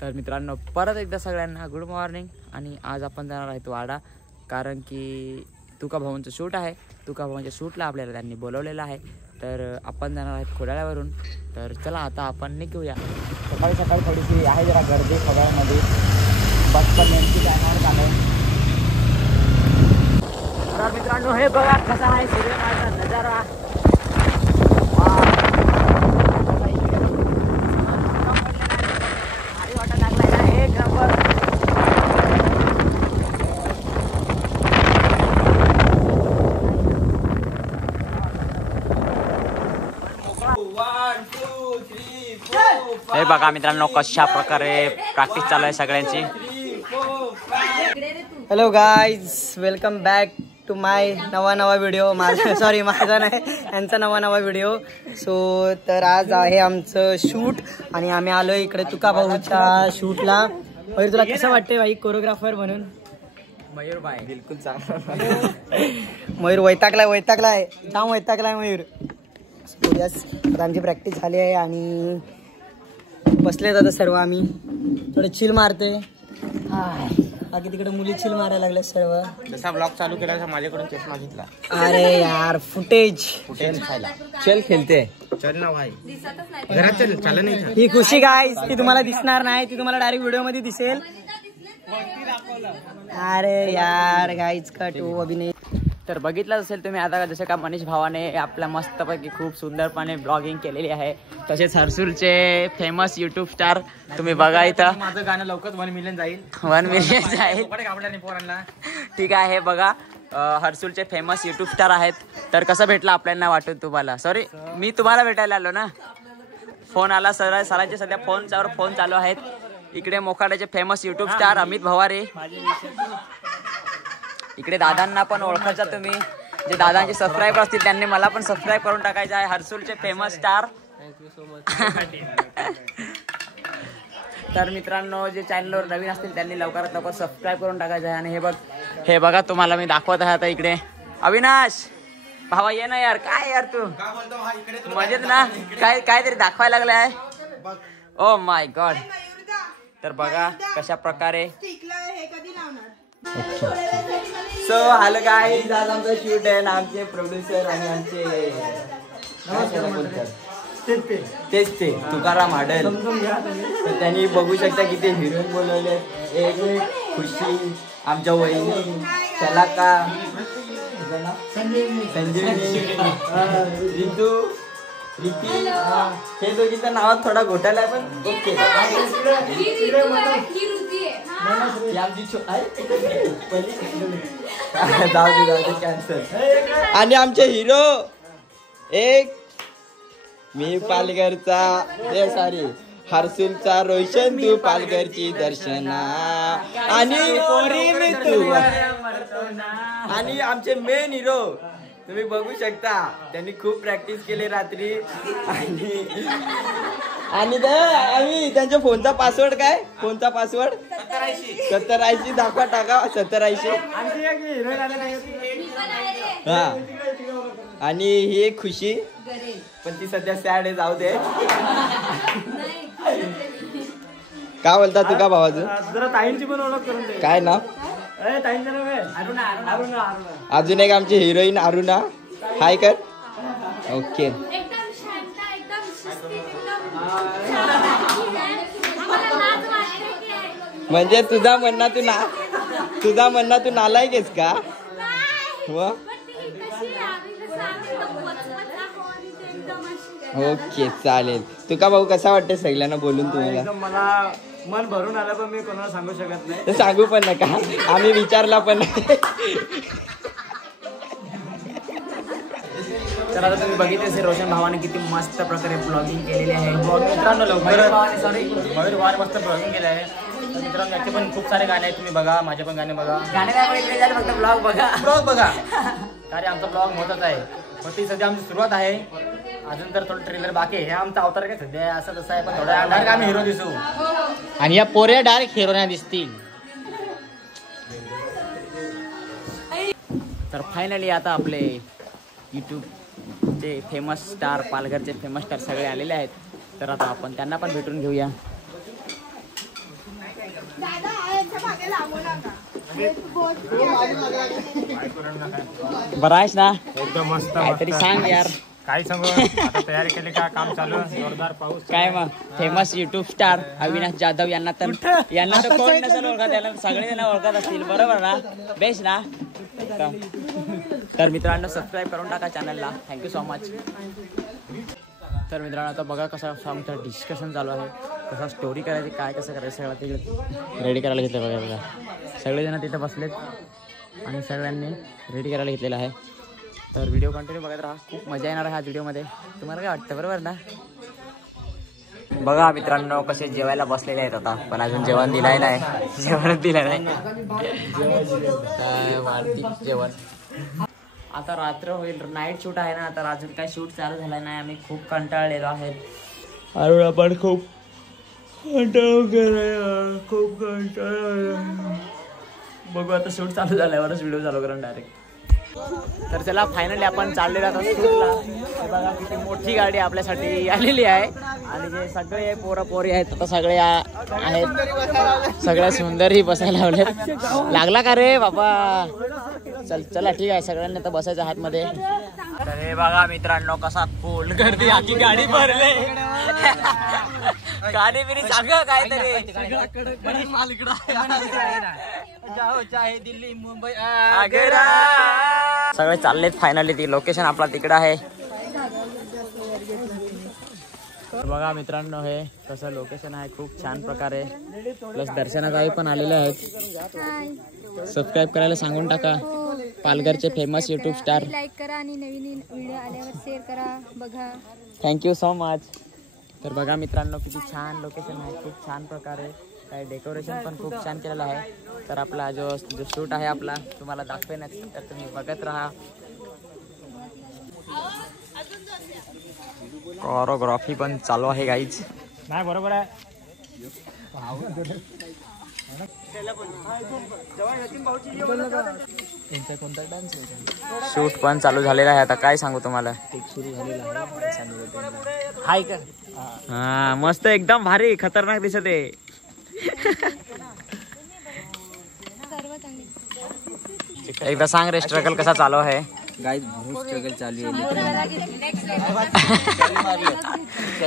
तर मित्रांनो परत एकदा सगळ्यांना गुड मॉर्निंग. आणि आज आपण जाणार आहे वाडा, कारण की तुका भाऊंचं शूट आहे. तुका भाऊंच्या शूटला आपल्याला त्यांनी बोलवलेलं आहे. तर आपण जाणार आहेत खोडाळ्यावरून. तर चला आता आपण निघूया. सकाळी सकाळी थोडीशी आहे जरा गर्दी खोडाळ्यामध्ये, बस पण नेमकी टायमावर चालू. तर मित्रांनो हे बघा कसा आहे सूर्यमाचा नजारा. हे बघा मित्रांनो कशा प्रकारे प्रॅक्टिस चालू आहे सगळ्यांची. Hello guys, welcome back to my नवा व्हिडिओ. माझा नाही, यांचा नवा व्हिडिओ. सो तर आज आहे आमचं शूट आणि आम्ही आलो इकडे तुका भाऊच्या शूटला. मयूर, तुला कसं वाटते भाई कोरिओग्राफर म्हणून? मयूर भाई बिलकुल चांगला. मयूर वैतागलाय जाम वैतागलाय मयूर. आता आमची प्रॅक्टिस झाली आहे आणि बसले जातं सर्व. आम्ही थोडं चिल मारते. बाकी तिकडे मुली चिल मारायला लागल्या सर्व. जसा ब्लॉग चालू केला माझ्याकडून चष्मा घेतला. अरे यार फुटेज खायला चल खेळते. चल ना भाई घरात चल नाही. ही खुशी गाईज ती तुम्हाला दिसणार नाही, ती तुम्हाला डायरेक्ट व्हिडिओ मध्ये दिसेल. अरे यार गाईज का टू अभिनय. तर बघितलं असेल तुम्ही आता जसं का मनीष भावाने आपल्या मस्तपैकी खूप सुंदरपणे ब्लॉगिंग केलेली आहे. तसेच हर्सुलचे फेमस यूट्यूब स्टार तुम्ही बघा इथं. माझं गाणं लवकर 1 मिलियन जाईल. 1 मिलियन जाईल. ठीक आहे बघा, हर्सुलचे फेमस यूट्यूब स्टार आहेत. तर कसं भेटलं आपल्याला वाटत तुम्हाला? सॉरी मी तुम्हाला भेटायला आलो ना. फोन आला सरांचे सध्या फोन चालू आहेत. इकडे मोखाड्याचे फेमस यूट्यूब स्टार अमित भवारे. इकडे दादांना पण ओळखायचा तुम्ही, जे दादांचे सबस्क्राईबर असतील त्यांनी मला पण सबस्क्राईब करून टाकायचं आहे. हर्सुलचे फेमस स्टार. तर मित्रांनो जे चॅनलवर नवीन असतील त्यांनी लवकरात लवकर सबस्क्राईब करून टाकायचं आहे. आणि हे बघा तुम्हाला मी दाखवत आहे आता इकडे. अविनाश भावा ये ना यार. काय यार तू मजेत ना? काहीतरी दाखवायला लागलाय. Oh my God. तर बघा कशा प्रकारे. सो हॅलो गाईज, आज आमचं शूट आहे ना. आमचे प्रोड्युसर आणि आमचे तेच ते तुकाराम हाडल. तर त्यांनी बघू शकता किती हिरोईन बोलवले. एक खुशी, आमच्या वहिनी शलाका, संजीवनी, रितू, रिती. हे दोघींच्या नावात थोडा घोटाळा आहे पण ओके. जाऊ दे कॅन्सल. आणि आमचे हिरो एक मी पालघरचा, सॉरी हर्सुलचा रोशन, तू पालघरची दर्शना आणि पोरी तू. आणि आमचे मेन हिरो तुम्ही बघू शकता, त्यांनी खूप प्रॅक्टिस केली रात्री. आणि आम्ही त्यांच्या फोनचा पासवर्ड काय? फोनचा पासवर्ड 7080 दाखवा, टाका 7080. हा. आणि ही एक खुशी, पण ती सध्या सॅड आहे, जाऊ दे. काय बोलता तू का भावाचं? जरा ताईंची पण ओळख करून दे. काय नाव? अजून एक आमची हिरोईन अरुणा. हाय कर. ओके. म्हणजे तुझा म्हणणं तू नालायक आहेस का? ओके चालेल. तुका भाऊ कसा वाटते सगळ्यांना बोलून तुम्हाला? मला मन भरून आलं, पण मी कोणाला सांगू शकत नाही. सांगू पण नका, आम्ही विचारला पण नाही. तर आता तुम्ही बघितले असेल रोशन भावाने किती मस्त प्रकारे ब्लॉगिंग केलेली आहे. मित्रांनो लवकर मयूर भावाने मस्त ब्लॉगिंग केलं आहे. मित्रांनो याचे पण खूप सारे गाणे आहेत, तुम्ही बघा, माझे पण गाणे बघा. गाणे काय इकडे झाले, फक्त ब्लॉग बघा. अरे आमचा ब्लॉग मोठाच आहे, पण ती सध्या आमची सुरुवात आहे. अजून तर थोडं ट्रेलर बाकी आहे. हे आमचा अवतार काय सध्या असं तसं आहे, पण थोडा डायरेक्ट आम्ही हिरो दिसू. आणि या पोऱ्या डायरेक्ट हिरोना दिसतील. तर फायनली आता आपले यूट्यूबचे फेमस स्टार, पालघरचे फेमस स्टार सगळे आलेले आहेत. तर आता आपण त्यांना पण भेटून घेऊया. बरा आहेस ना? एकदम मस्त काहीतरी सांग यार. काय सांगू आता तयारी केली का काम चालू जोरदार पाऊस काय मग famous YouTube star Avinash Jadhav यांना तर कोण नसेल ओळखत, त्याला सगळे जण ओळखत असतील बरोबर ना? बेस्ट ना? तर मित्रांनो सबस्क्राईब करून टाका चॅनलला. Thank you so much. तर मित्रांनो आता बघा कसा सॉंगचं डिस्कशन चालू आहे, कसा स्टोरी करायची, काय कसं करायचं सगळं तिकडे रेडी करायला घेतलं. बघा बघा सगळेजण तिथं बसलेत आणि सगळ्यांनी रेडी करायला घेतलेलं आहे. तर व्हिडिओ कंटिन्यू बघत राहा, खूप मजा येणार आहे ह्या व्हिडिओमध्ये. तुम्हाला काय वाटतं बरोबर ना? बघा मित्रांनो कसे जेवायला बसलेले आहेत आता, पण अजून जेवण दिलंय नाही, जेवणच दिलं नाही. जेवण आता रात्र होईल, नाईट शूट आहे ना, तर अजून काय शूट चालू झालं नाही. आम्ही खूप कंटाळलेलो आहे अरुण, आपण खूप कंटाळा. बघू आता शूट चालू झाल्यावरच व्हिडिओ चालू करून डायरेक्ट. तर चला फायनली आपण चाललेलो आता शूटला. बघा किती मोठी गाडी आपल्यासाठी आलेली आहे आणि जे सगळे पोरं पोरी आहेत आता सगळे आहेत, सगळ्या सुंदरही बसायला लावलेत. लागला का रे बाबा? चला ठीक आहे, सगळ्यांना तर बसायचं हातमध्ये. तर हे बघा मित्रांनो कसा फुल गर्दी, आखी गाडी भरले. गाडी बिरी सांग काहीतरी. दिल्ली मुंबई आग्रा सगळे चाललेत. फायनली ती लोकेशन आपला तिकडं आहे. बघा मित्रांनो हे कसं लोकेशन आहे, खूप छान प्रकारे. प्लस दर्शनाताई पण आलेले आहेत. सबस्क्राईब करायला सांगून टाका. पालघरचे फेमस युट्यूब स्टार. लाईक करा आणि नवीन व्हिडिओ आल्यावर शेअर करा. बघा थँक्यू सो मच. तर बघा मित्रांनो किती छान लोकेशन आहे, खूप छान प्रकारे. काय डेकोरेशन पण खूप छान केलेलं आहे. तर आपला जो शूट आहे आपला तुम्हाला दाखवेनच, तर तुम्ही बघत राहा. कोरिओग्राफी पण चालू आहे गाईज. नाही बरोबर आहे. शूट पण चालू झालेला आहे आता, काय सांगू तुम्हाला. हाय का? हा मस्त एकदम भारी खतरनाक दिसत आहे. एकदा सांग रे स्ट्रगल कसा चालू आहे? गाईज भरपूर स्ट्रगल चालू आहे.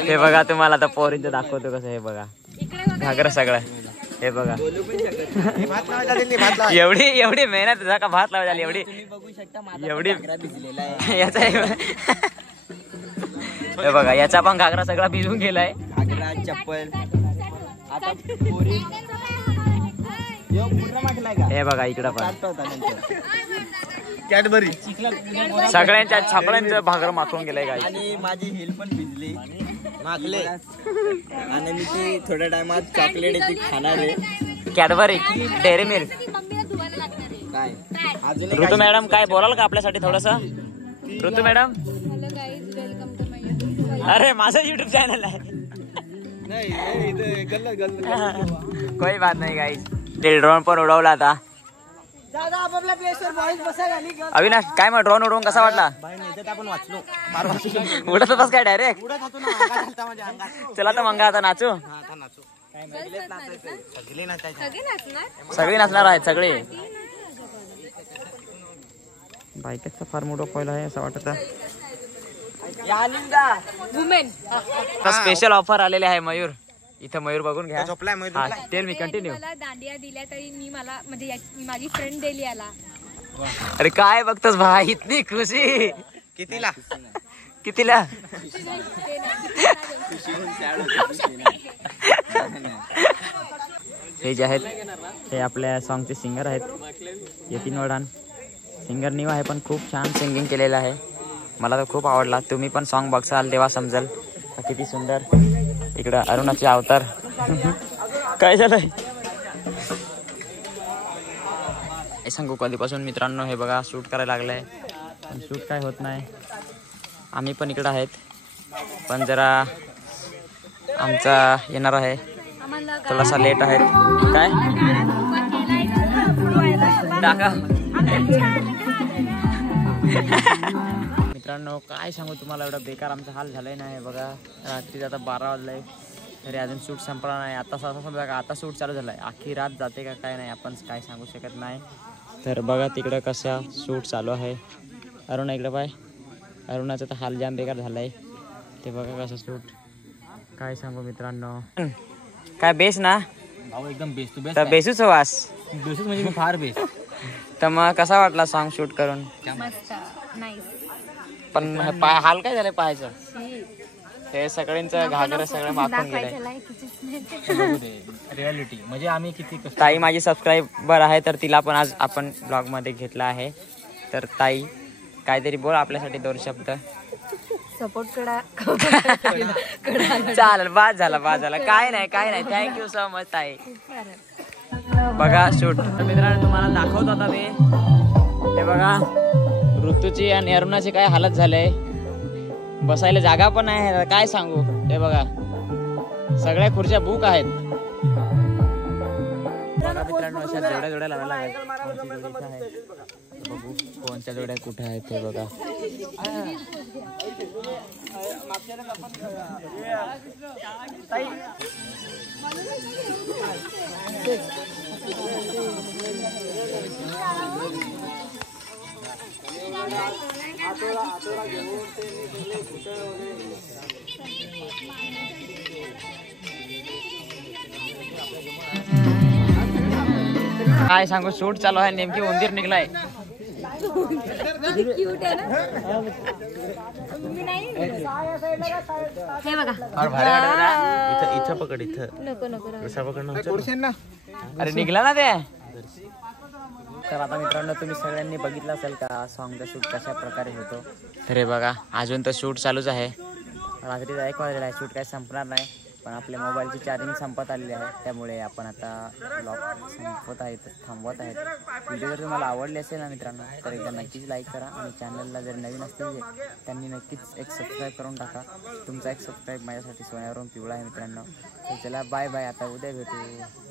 हे बघा तुम्हाला आता पोरींचं दाखवतो कसं. हे बघा घागरा सगळं. हे बघा एवढी मेहनत का भात लावायला झाली एवढी याचा. हे बघा याचा पण घागरा सगळा भिजून गेलाय. घागरा चप्पल आता हे बघा इकडं पण कॅडबरी सगळ्यांच्या छापड्यांचं भागर माखून गेलंय गाई. आणि माझी हिल पण भिजली मागले आणि मी ती थोड्या टायमात चॉकलेट ती खाणार आहे. Cadbury dairy milk. काय अजून ऋतू मॅडम काय बोलाल का आपल्यासाठी थोडस? Ritu madam. Hello guys, welcome to my YouTube. अरे माझं युट्यूब चॅनल आहे. कोई बात नाही गाईज. ते ड्रोन पण उडवला आता. अविनाश काय मग ड्रोन उडवून कसा वाटला? आपण वाचलो उडत होतास काय डायरेक्ट? चला तर मग आता नाचू. सगळी नाचणार आहेत सगळे. बायकाचा फार मोठा फॉल आहे असं वाटत. वुमेन स्पेशल ऑफर आलेले आहे मयूर. इथं मयूर बघून घ्या. Tell me continue. मला दांडिया दिल्या तरी मी मला म्हणजे माझी फ्रेंड दिली याला. अरे काय बघतोस भाई, इतनी खुशी. कितीला कितीला? हे जे आहेत हे आपल्या सॉंगचे सिंगर आहेत यतीन वडान. सिंगर न्यू आहे पण खूप छान सिंगिंग केलेलं आहे. मला तर खूप आवडला. तुम्ही पण सॉन्ग बघसाल तेव्हा समजेल किती सुंदर. इकडं अरुणाचे अवतार. काय झालंय हे सांगू कधीपासून मित्रांनो. हे बघा शूट करायला लागलंय पण शूट काय होत नाही. आम्ही पण इकडं आहेत पण जरा आमचा येणार आहे थोडासा लेट आहे. काय टाका मित्रांनो, काय सांगू तुम्हाला, एवढा बेकार आमचा हाल झालाय ना. हे बघा रात्री आता 12 वाजलाय तरी अजून शूट संपला नाही. आता असं समजा का आता शूट चालू झालं आहे, अख्खी रात जाते का काय नाही आपण काय सांगू शकत नाही. तर बघा तिकडं कसा शूट चालू आहे. अरुणा इकडं पाय, अरुणाचा तर हाल जाम बेकार झाला आहे. ते बघा कसं शूट, काय सांगू मित्रांनो. काय बेस ना भाऊ एकदम बेस्ट तू बेस्ट तर बेसूच वास. बेस्ट म्हणजे मी फार बेस्ट. तर मग कसा वाटला सॉन्ग शूट करून? मस्त नाईस. पण पाय हाल काय झालं पाहायचं, हे सगळ्यांचं घागर सगळं माखून गेलंय. रियालिटी म्हणजे आम्ही किती ताई माझी सबस्क्रायबर आहे, तर तिला पण आज आपण ब्लॉग मध्ये घेतला आहे. तर ताई काहीतरी बोल आपल्यासाठी 2 शब्द. सपोर्ट करा. चालेल, बाद झाला काय नाही थँक्यू सो मच ताई. बघा शूट मित्रांनो तुम्हाला दाखवतो आता मी. हे बघा ऋतूची आणि अरुणाची काय हालत झालंय, बसायला जागा पण आहे काय सांगू. हे बघा सगळ्या खुर्च्या बुक आहेत. बघा मित्रांनो अशा जोड्या लावायला आहेत. बघू कोणत्या जोड्या कुठे आहेत ते बघा. काय सांगू शूट चालू आहे, नेमकी उंदीर निघलाय. क्यूट आहे ना. हे बघा. इथं पकड, इथं नको कसा पकडणं. अरे निघला ना ते. तर आता मित्रांनो तुम्ही सगळ्यांनी बघितलं असेल का सॉन्गचा शूट कशा प्रकारे होतो. तर हे बघा अजून तर शूट चालूच आहे. रात्रीचा 1 वाजलेला आहे, शूट काय संपणार नाही. पण आपल्या मोबाईलची चार्जिंग संपत आलेली आहे, त्यामुळे आपण आता ब्लॉग थांबवत आहेत. व्हिडिओ जर तुम्हाला आवडले असेल ना मित्रांनो तर एकदा नक्कीच लाईक करा आणि चॅनलला जर नवीन असतील त्यांनी नक्कीच एक सबस्क्राईब करून टाका. तुमचा एक सबस्क्राईब माझ्यासाठी सोन्यावरून पिवळा आहे मित्रांनो. तर चला बाय बाय, आता उद्या भेटू.